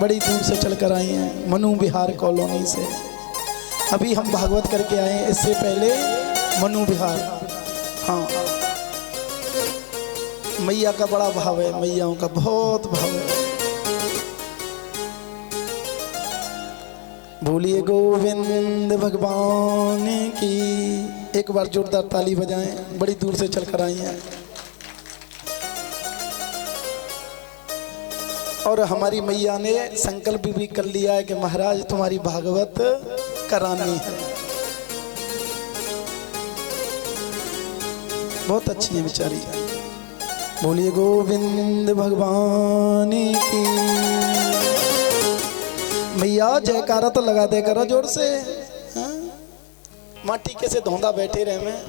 बड़ी दूर से चलकर आई हैं, मनु विहार कॉलोनी से। अभी हम भागवत करके आए हैं, इससे पहले मनु विहार। हाँ, मैया का बड़ा भाव है, मैयाओं का बहुत भाव है। बोलिए गोविंद भगवान की। एक बार जोरदार ताली बजाएं, बड़ी दूर से चलकर आई हैं। और हमारी मैया ने संकल्प भी कर लिया है कि महाराज तुम्हारी भागवत करानी है। बहुत अच्छी है बेचारी। बोलिए गोविंद भगवान की। मैया जयकारा तो लगा दे करो जोर से। माटी कैसे धोंदा बैठे रहे मैं।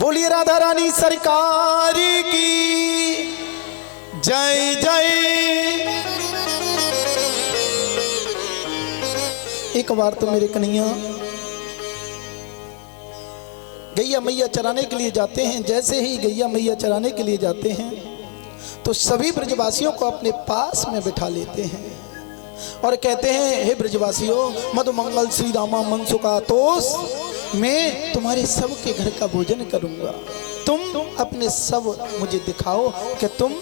बोलिए राधा रानी सरकार की जय जय। एक बार तो मेरे कन्हैया गैया मैया चराने के लिए जाते हैं। जैसे ही गैया मैया चराने के लिए जाते हैं तो सभी ब्रजवासियों को अपने पास में बिठा लेते हैं और कहते हैं, हे ब्रजवासियों, मधुमंगल श्री रामा मनसुखा तोष, मैं तुम्हारे सब के घर का भोजन करूंगा। तुम अपने सब मुझे दिखाओ कि तुम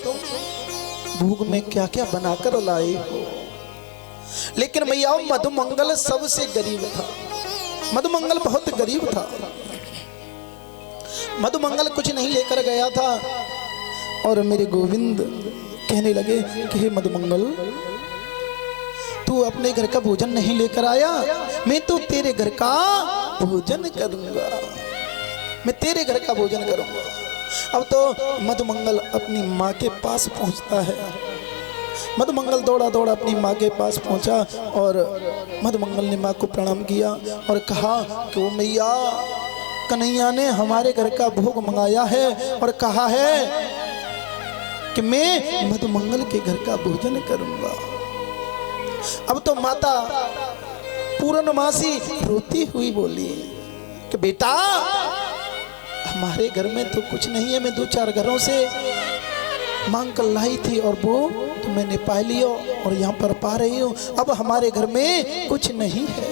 भूख में क्या क्या बनाकर लाए हो। लेकिन मैया मधुमंगल सबसे गरीब था। मधुमंगल बहुत गरीब था। मधुमंगल कुछ नहीं लेकर गया था और मेरे गोविंद कहने लगे कि हे मधुमंगल, तू अपने घर का भोजन नहीं लेकर आया, मैं तो तेरे घर का भोजन करूंगा। मैं तेरे घर का भोजन करूंगा। अब तो मधुमंगल अपनी माँ के पास पहुंचता है। मधुमंगल दौड़ा दौड़ा अपनी माँ के पास पहुंचा और मधुमंगल ने माँ को प्रणाम किया और कहा कि वो मैया, कन्हैया ने हमारे घर का भोग मंगाया है और कहा है कि मैं मधुमंगल के घर का भोजन करूंगा। अब तो माता पूर्णमासी रोती हुई बोली कि बेटा, हमारे घर में तो कुछ नहीं है, मैं 2-4 घरों से मांग कर लाई थी और वो तो मैंने पा लियो और यहाँ पर पा रही हूँ। अब हमारे घर में कुछ नहीं है,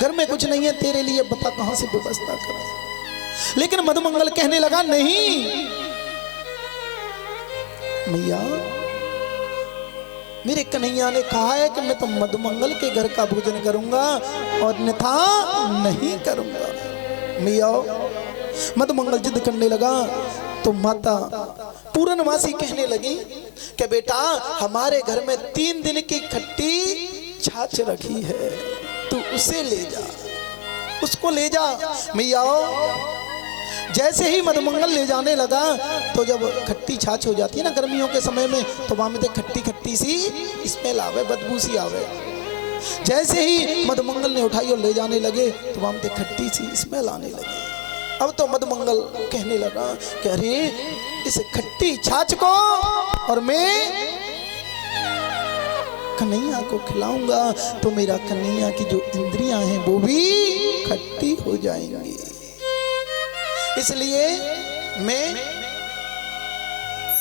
घर में कुछ नहीं है, तेरे लिए बता कहाँ से व्यवस्था करें। लेकिन मधुमंगल कहने लगा, नहीं मैया, मेरे कन्हैया ने कहा है कि मैं तो मधुमंगल के घर का भोजन करूंगा और अन्यथा नहीं करूंगा। मैया, मधुमंगल जिद करने लगा तो माता पूर्णमासी कहने लगी कि बेटा, हमारे घर में 3 दिन की खट्टी छाछ रखी है, तू उसे ले जा, उसको ले जा। मैया, जैसे ही मधुमंगल ले जाने लगा तो जब खट्टी छाछ हो जाती है ना गर्मियों के समय में, तो वहां में तो खट्टी खट्टी सी स्मेल आवे, बदबू सी आवे। जैसे ही मधुमंगल ने उठाई और ले जाने लगे तो वहां में खट्टी सी स्मेल आने लगी। अब तो मधुमंगल कहने लगा कि अरे, इस खट्टी छाछ को और मैं कन्हैया को खिलाऊंगा तो मेरा कन्हैया की जो इंद्रियां हैं वो भी खट्टी हो जाएंगी। इसलिए मैं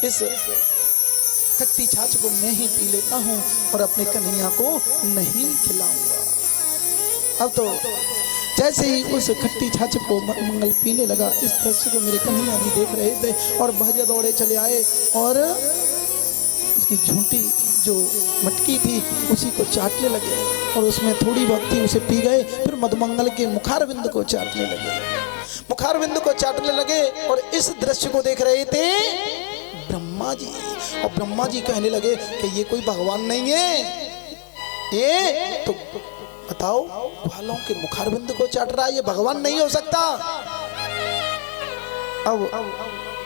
इस खट्टी छाछ को मैं ही पी लेता हूं और अपने कन्हैया को नहीं खिलाऊंगा। अब तो जैसे ही उस खट्टी छाछ को मधुमंगल पीने लगा, इस दृश्य को मेरे कन्हैया भी देख रहे थे और भागे दौड़े चले आए और उसकी झूठी जो मटकी थी उसी को चाटने लगे और उसमें थोड़ी बहुत थी उसे पी गए। फिर मधुमंगल के मुखारविंद को चाटने लगे, मुखारविंद को चाटने लगे और इस दृश्य को देख रहे थे ब्रह्मा जी। और ब्रह्मा जी कहने लगे कि ये कोई भगवान नहीं है, ये तो बताओ ग्वालों के मुखारविंद को चाट रहा है, ये भगवान नहीं हो सकता। अब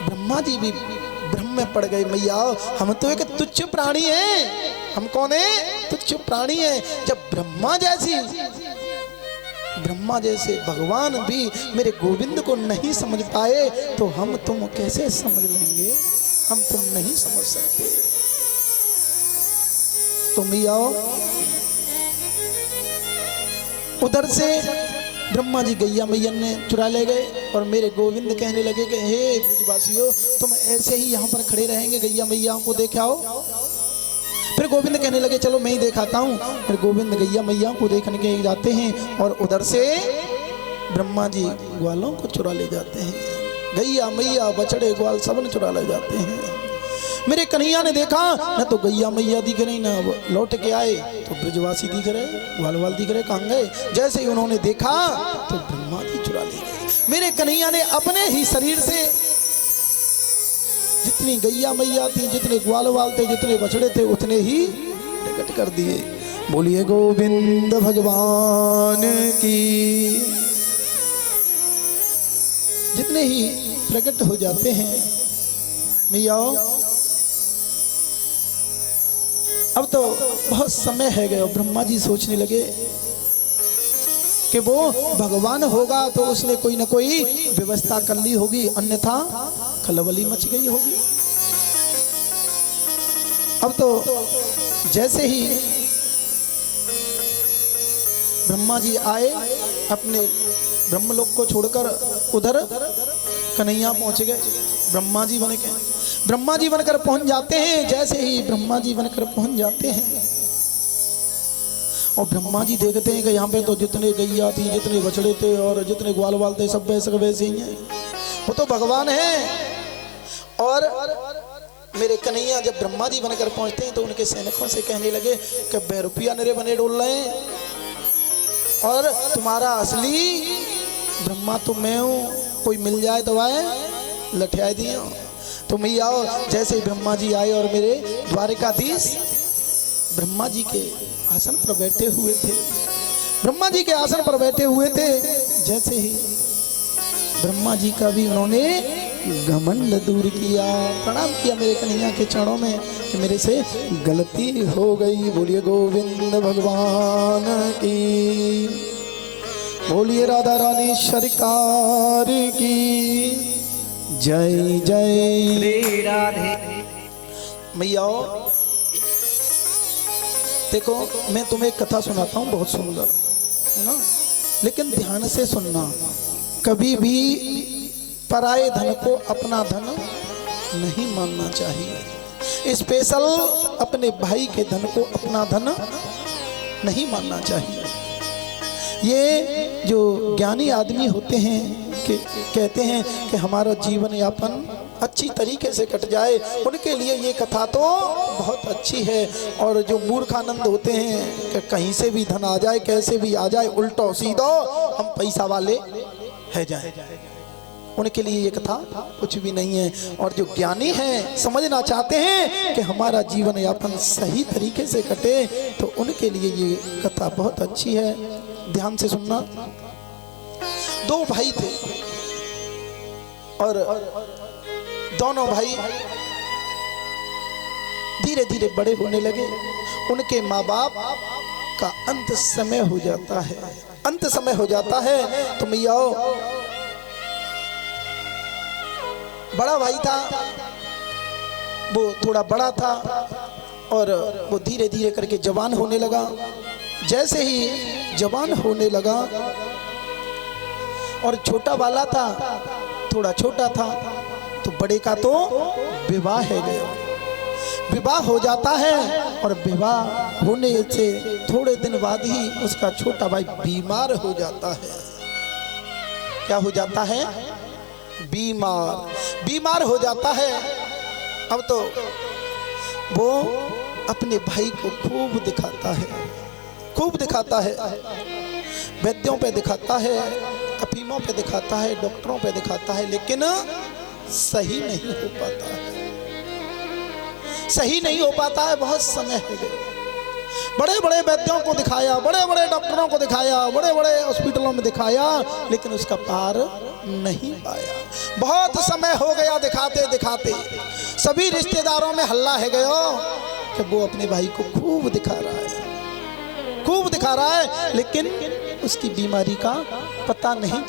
ब्रह्मा जी भी भ्रम में पड़ गए। मैया, हम तो एक तुच्छ प्राणी हैं। हम कौन है? तुच्छ प्राणी हैं। जब ब्रह्मा जैसे भगवान भी मेरे गोविंद को नहीं समझ पाए तो हम तुम कैसे समझ लेंगे? हम तुम नहीं समझ सकते। तुम ही आओ। उधर से ब्रह्मा जी गैया मैया ने चुरा ले गए और मेरे गोविंद कहने लगे कि हे ब्रजवासियों, तुम ऐसे ही यहाँ पर खड़े रहेंगे, गैया मैया को देख आओ। फिर गोविंद कहने लगे चलो मैं ही दिखाता हूँ। फिर गोविंद गैया मैया को देखने के जाते हैं और उधर से ब्रह्मा जी ग्वालों को चुरा ले जाते हैं। गैया मैया बछड़े ग्वाल सब ने चुरा ले जाते हैं। मेरे कन्हैया ने देखा न तो गैया मैया दिख रही ना लौट के आए तो ब्रजवासी दिख रहे, ग्वाल वाल दिख रहे, कहाँ गए? जैसे ही उन्होंने देखा तो ब्रह्मा जी चुरा ले गए। मेरे कन्हैया ने अपने ही शरीर से जितनी गैया मैया थी, जितने ग्वाल वाल थे, जितने बछड़े थे, उतने ही प्रकट कर दिए। बोलिए गोविंद भगवान की। जितने ही प्रकट हो जाते हैं मैया, अब तो बहुत समय है गया। ब्रह्मा जी सोचने लगे कि वो भगवान होगा तो उसने कोई ना कोई व्यवस्था कर ली होगी, अन्यथा खलबली मच गई होगी। अब तो जैसे ही ब्रह्मा जी आए अपने ब्रह्मलोक को छोड़कर उधर कन्हैया पहुंच गए। ब्रह्मा जी बनकर पहुंच जाते हैं। जैसे ही ब्रह्मा जी बनकर पहुंच जाते हैं और ब्रह्मा जी देखते हैं कि यहाँ पे तो जितने गैया थी, जितने बछड़े थे और जितने ग्वाल वाल थे, सब वैसे ही हैं। वो तो भगवान है। और मेरे कन्हैया जब ब्रह्मा जी बनकर पहुंचते हैं तो उनके सैनिकों से कहने लगे कि बैरुपिया नरे बने डोल रहे हैं और तुम्हारा असली ब्रह्मा तो मैं हूँ, कोई मिल जाए तो आए लठिया दिए तो मैं आओ। जैसे ब्रह्मा जी आए और मेरे द्वारिकाधीश ब्रह्मा जी के आसन पर बैठे हुए थे, ब्रह्मा जी के आसन पर बैठे हुए थे। जैसे ही ब्रह्मा जी का भी उन्होंने घमंड दूर किया, प्रणाम किया मेरे कन्हैया के चरणों में कि मेरे से गलती हो गई। बोलिए गोविंद भगवान की, बोलिए राधा रानी सरकार की जय जय राधे। मैया देखो मैं तुम्हें एक कथा सुनाता हूँ, बहुत सुंदर है ना, लेकिन ध्यान से सुनना। कभी भी पराये धन को अपना धन नहीं मानना चाहिए। स्पेशल अपने भाई के धन को अपना धन नहीं मानना चाहिए। ये जो ज्ञानी आदमी होते हैं कि कहते हैं कि हमारा जीवन यापन अच्छी तरीके से कट जाए, उनके लिए ये कथा तो बहुत अच्छी है। और जो मूर्खानंद होते हैं कि कहीं से भी धन आ जाए, कैसे भी आ जाए, उल्टो सीधो हम पैसा वाले है जाए, उनके लिए ये कथा कुछ भी नहीं है। और जो ज्ञानी हैं, समझना चाहते हैं कि हमारा जीवन यापन सही तरीके से कटे, तो उनके लिए ये कथा बहुत अच्छी है। ध्यान से सुनना। दो भाई थे और दोनों भाई धीरे धीरे बड़े होने लगे। उनके माँ बाप का अंत समय हो जाता है। अंत समय हो जाता है तो मैया बड़ा भाई था, वो थोड़ा बड़ा था और वो धीरे धीरे करके जवान होने लगा। जैसे ही जवान होने लगा और छोटा वाला था, थोड़ा छोटा था, तो बड़े का तो विवाह है गया। विवाह हो जाता है और विवाह होने से थोड़े दिन बाद ही उसका छोटा भाई बीमार हो जाता है। क्या हो जाता है? बीमार हो जाता है। अब तो वो अपने भाई को खूब दिखाता है, वैद्यों पे दिखाता है, अफीमों पे दिखाता है, डॉक्टरों पे दिखाता है, लेकिन सही नहीं हो पाता है। बहुत समय है गया, बड़े बड़े वैद्यों को दिखाया, बड़े बड़े डॉक्टरों को दिखाया, बड़े बड़े हॉस्पिटलों में दिखाया, लेकिन उसका पार नहीं पाया। बहुत समय हो गया दिखाते दिखाते, सभी रिश्तेदारों में हल्ला है गया कि वो अपने भाई को खूब दिखा रहा है, लेकिन उसकी बीमारी का पता नहीं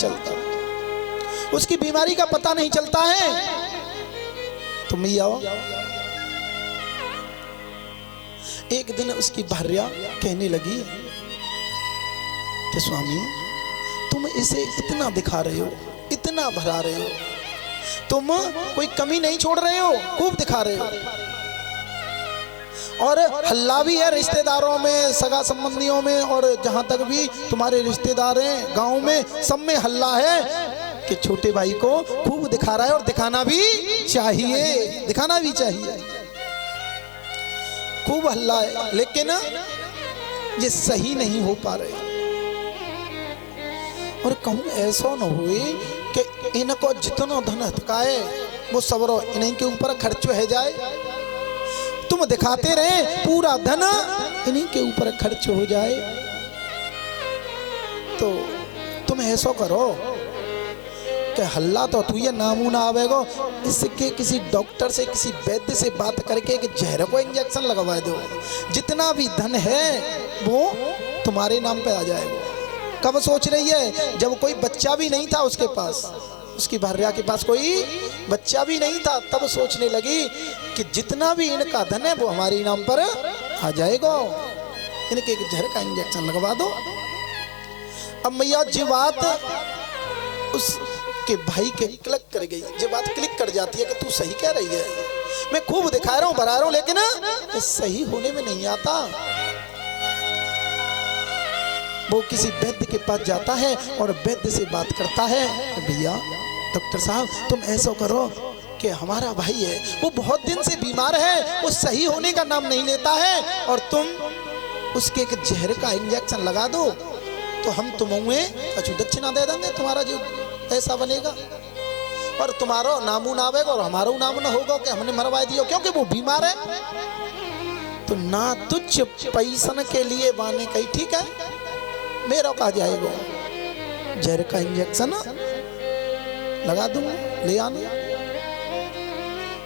चलता है। तो मैया एक दिन उसकी भार्या कहने लगी कि स्वामी तुम इसे इतना दिखा रहे हो, इतना भरा रहे हो, तुम कोई कमी नहीं छोड़ रहे हो, खूब दिखा रहे हो। और हल्ला भी है रिश्तेदारों में, सगा संबंधियों में, और जहां तक भी तुम्हारे रिश्तेदार हैं गांव में, सब में हल्ला है कि छोटे भाई को खूब दिखा रहा है, और दिखाना भी चाहिए, दिखाना भी चाहिए, खूब हल्ला है, लेकिन ये सही नहीं हो पा रहे। और कहूं ऐसा न हुए कि इनको जितना धन हथकाए वो सबरो इन्हीं के ऊपर खर्च हो जाए। तुम दिखाते रहे पूरा धन इन्हीं के ऊपर खर्च हो जाए। तो तुम ऐसा करो कि हल्ला तो तू ये नामूना आवेगो, इसके किसी डॉक्टर से, किसी वैद्य से बात करके कि जहर को इंजेक्शन लगवा दो, जितना भी धन है वो तुम्हारे नाम पे आ जाएगा। कब सोच रही है? जब कोई बच्चा भी नहीं था उसके पास, उसकी भार्या के पास कोई बच्चा भी नहीं था, तब सोचने लगी कि जितना भी इनका धन है वो हमारे नाम पर आ जाएगा, इनके एक जहर का इंजेक्शन लगवा दो। अब मैया जी बात उसके भाई के क्लिक कर गई, जो बात क्लिक कर जाती है कि तू सही कह रही है, मैं खूब दिखा रहा हूं, बना रहा हूं, लेकिन सही होने में नहीं आता। वो किसी वैद्य के पास जाता है और वैद्य से बात करता है कि भैया डॉक्टर साहब तुम ऐसा करो कि हमारा भाई है वो बहुत दिन से बीमार है, वो सही होने का नाम नहीं लेता है, और तुम उसके एक जहर का इंजेक्शन लगा दो तो हम तुम्हें कुछ दक्षिणा दे देंगे, तुम्हारा जो पैसा बनेगा, और तुम्हारा नामू ना आवेगा और हमारा नाम ना होगा कि हमने मरवा दिया, क्योंकि वो बीमार है। तो ना तुच्छ पैसन के लिए बाने कही ठीक है मेरा कहा जाएगा, जहर का इंजेक्शन लगा दूंगा, ले आना।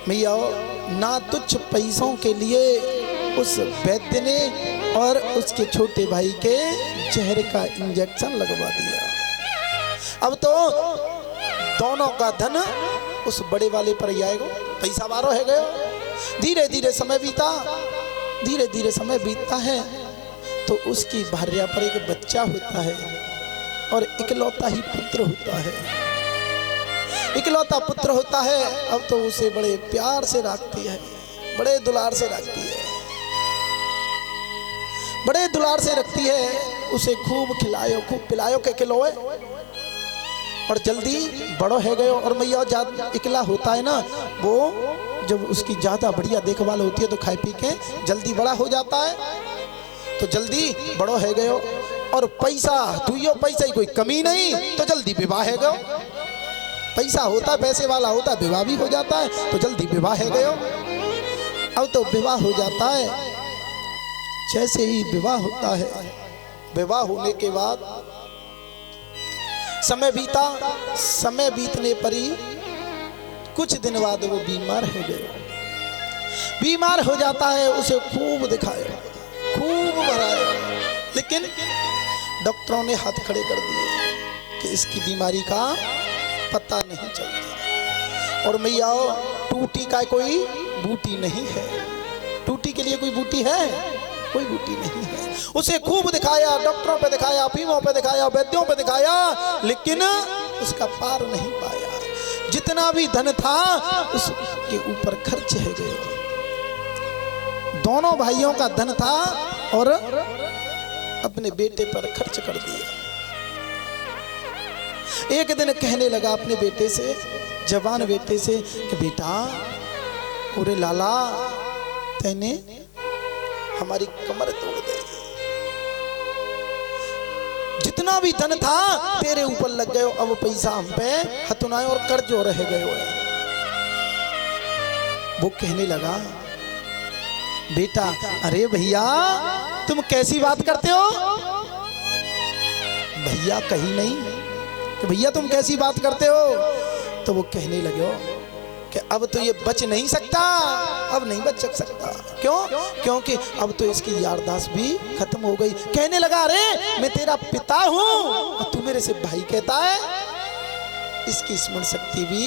मैया ना तुच्छ पैसों के लिए उस वैद्य ने और उसके छोटे भाई के जहर का इंजेक्शन लगवा दिया। अब तो दोनों का धन उस बड़े वाले पर ही आएगा, पैसा बारो है गयो। धीरे धीरे समय बीता, धीरे धीरे समय बीतता है तो उसकी भार्या पर एक बच्चा होता है और इकलौता ही पुत्र होता है, इकलौता पुत्र होता है। अब तो उसे बड़े प्यार से रखती है, बड़े दुलार से रखती है, बड़े दुलार से रखती है, उसे खूब खिलायो खूब पिलायो के खिलोए, और जल्दी बड़ो है गयो। और मैया ज्यादा इकला होता है ना, वो जब उसकी ज्यादा बढ़िया देखभाल होती है तो खाए पी के जल्दी बड़ा हो जाता है, तो जल्दी बड़ो है गयो। और पैसा तू यो पैसा ही कोई कमी नहीं, तो जल्दी विवाह है गयो, पैसा होता है, पैसे वाला होता है, विवाह भी हो जाता है, तो जल्दी विवाह है गयो। अब तो विवाह हो जाता है, जैसे ही विवाह होता है, विवाह होने के बाद समय बीता, समय बीतने पर ही कुछ दिन बाद वो बीमार हो गया, बीमार हो जाता है। उसे खूब दिखाया, खूब भराया, लेकिन डॉक्टरों ने हाथ खड़े कर दिए कि इसकी बीमारी का पता नहीं चलता। और मैया टूटी का कोई बूटी नहीं है, टूटी के लिए कोई बूटी है? कोई बूटी नहीं है। उसे खूब दिखाया, डॉक्टरों पे दिखाया, हकीमों पे दिखाया, वैद्यों पे दिखाया, लेकिन उसका पार नहीं पाया। जितना भी धन था उसके ऊपर खर्च है गए। दोनों भाइयों का धन था और अपने बेटे पर खर्च कर दिया। एक दिन कहने लगा अपने बेटे से, जवान बेटे से, कि बेटा पूरे लाला तेने हमारी कमर तोड़ दी, जितना भी धन था तेरे ऊपर लग गए, अब पैसा हम पे हथुनाए और कर्ज हो रह गए। वो कहने लगा, बेटा अरे भैया तुम कैसी बात करते हो? भैया कहीं नहीं कि भैया तुम कैसी बात करते हो? तो वो कहने लगे कि अब तो ये बच नहीं सकता, अब नहीं बच सकता। क्यों? क्योंकि अब तो इसकी याददाश्त भी खत्म हो गई। कहने लगा, अरे मैं तेरा पिता हूं और तू मेरे से भाई कहता है। इसकी स्मरण शक्ति भी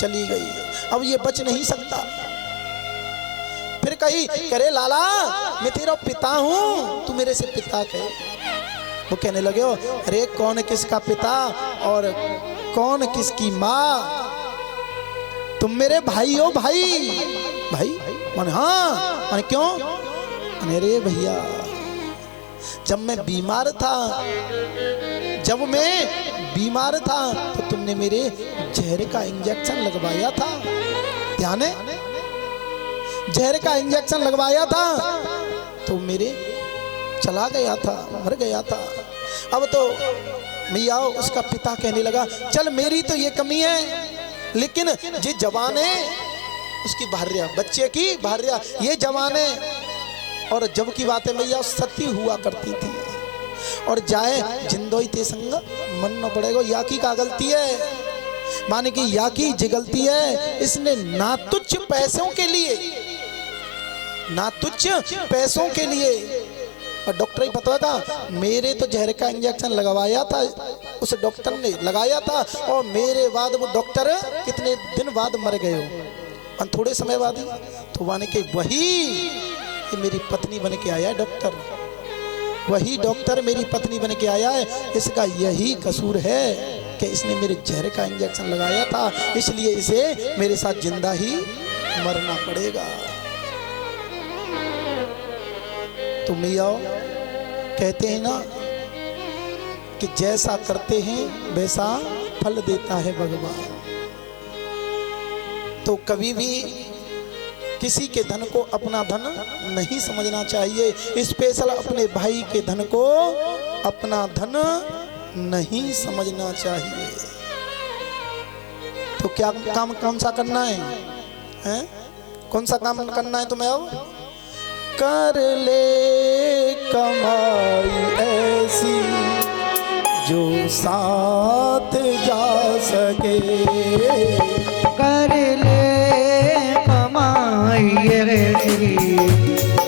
चली गई, अब ये बच नहीं सकता। फिर कही, करे लाला मैं तेरा पिता हूं, तू मेरे से पिता कहे। वो कहने लगे, अरे कौन किसका पिता और कौन किसकी माँ, तुम मेरे भाई हो, भाई भाई। मैंने हाँ। मैंने क्यों? अरे भैया जब मैं बीमार था, तो तुमने मेरे जहर का इंजेक्शन लगवाया था, ध्यान है? जहर का इंजेक्शन लगवाया था तो मेरे चला गया था, मर गया था। अब तो मियाँ उसका पिता कहने लगा चल मेरी तो ये कमी है, लेकिन ये जवान है उसकी भार्या, बच्चे की भार्या ये जवान है। और जब की बात है भैया सती हुआ करती थी, और जाए जिंदोई ते संग मन न पड़ेगा। याकी का गलती है, माने कि याकी जी गलती है, इसने ना तुच्छ पैसों के लिए और डॉक्टर ही पता था, मेरे तो जहर का इंजेक्शन लगवाया था उस डॉक्टर ने लगाया था, और मेरे बाद वो डॉक्टर कितने दिन बाद मर गए हो, और थोड़े समय बाद ही तो माने कि वही मेरी पत्नी बन के आया है डॉक्टर, वही डॉक्टर मेरी पत्नी बन के आया है। इसका यही कसूर है कि इसने मेरे जहर का इंजेक्शन लगाया था, इसलिए इसे मेरे साथ जिंदा ही मरना पड़ेगा। तो मियाँ कहते हैं ना कि जैसा करते हैं वैसा फल देता है भगवान। तो कभी भी किसी के धन को अपना धन नहीं समझना चाहिए, स्पेशल अपने भाई के धन को अपना धन नहीं समझना चाहिए। तो क्या काम कौन सा करना है, हैं? कौन सा काम करना है तुम्हें? अब कर ले कमाई ऐसी जो साथ जा सके, कर ले कमाई ऐसी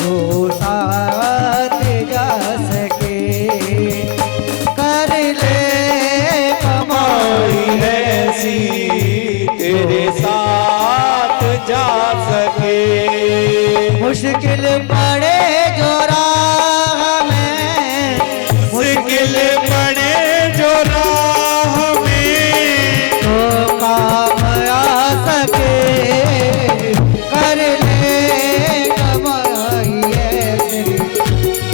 जो साथ जा सके, कर ले कमाई ऐसी तेरे साथ जा सके। मुश्किल पड़े जो राह में, मुश्किल पड़े जो राह में, तो काम आ सके, कर ले कमाई ऐसी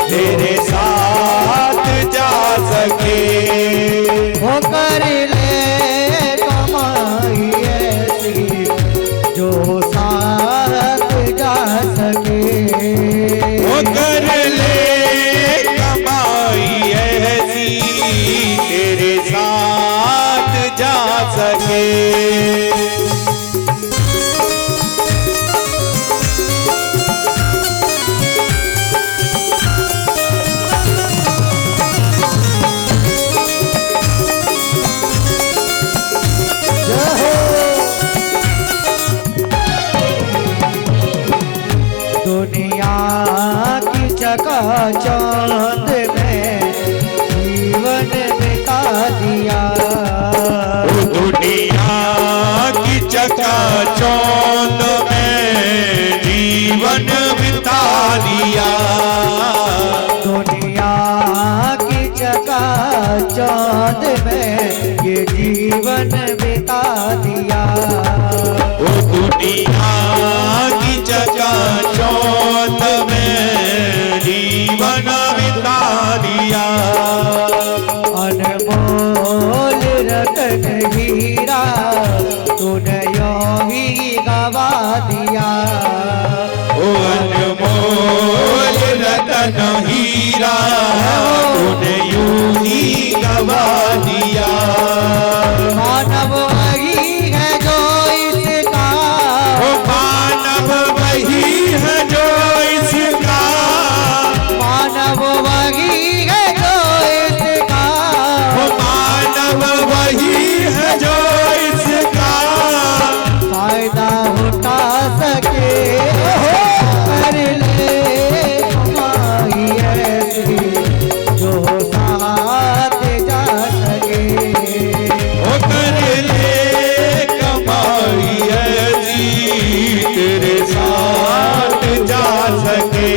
तेरे साथ जा सके। वो कर ले कमाई ऐसी जो साथ जा सके। वो कर ले कमाई ऐसी तेरे साथ जा सके। दुनिया की चकाचौंध में जीवन बिता दिया, दुनिया की चकाचौंध में जीवन बिता दिया। दुनिया की चकाचौंध में ये जीवन बिता दिया। ओ दुनिया की चकाचौंध में जीवन बिता दिया। अनमोल रतन हीरा तूने यूं ही गवा दिया। ओ अनमोल रतन हीरा तूने यूं ही गवा दिया। मानव वही है जो इसका, ओ मानव वही है जो इसका, मानव वही है जो इसका ओ मानव वही है जो इसका फायदा उठा सके। कर ले कमाई ऐसी जो साथ जा सके। ओ कर ले कमाई ऐसी तेरे साथ जा सके।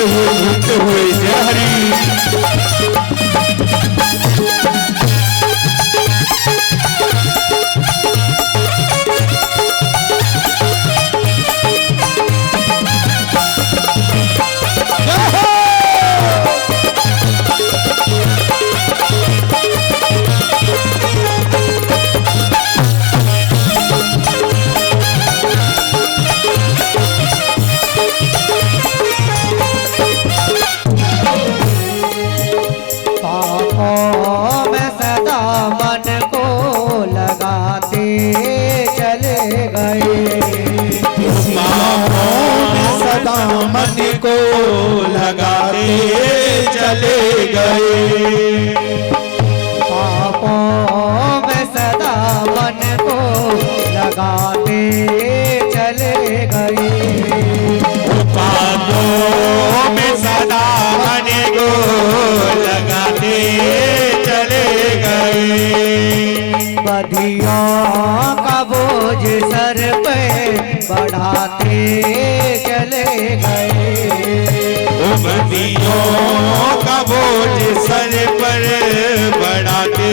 गाते हुए घूमते हुए जय हरि। पापों में सदा मन को लगाते चले गए। पापों में सदा मन को लगाते चले गए। पापों में सदा मन को लगाते चले गए। पापों में सदा मन को लगाते चले गए। बधियों का बोझ सर पे बढ़ाते चले गए। बदियों का बोझ सर पर बढ़ाते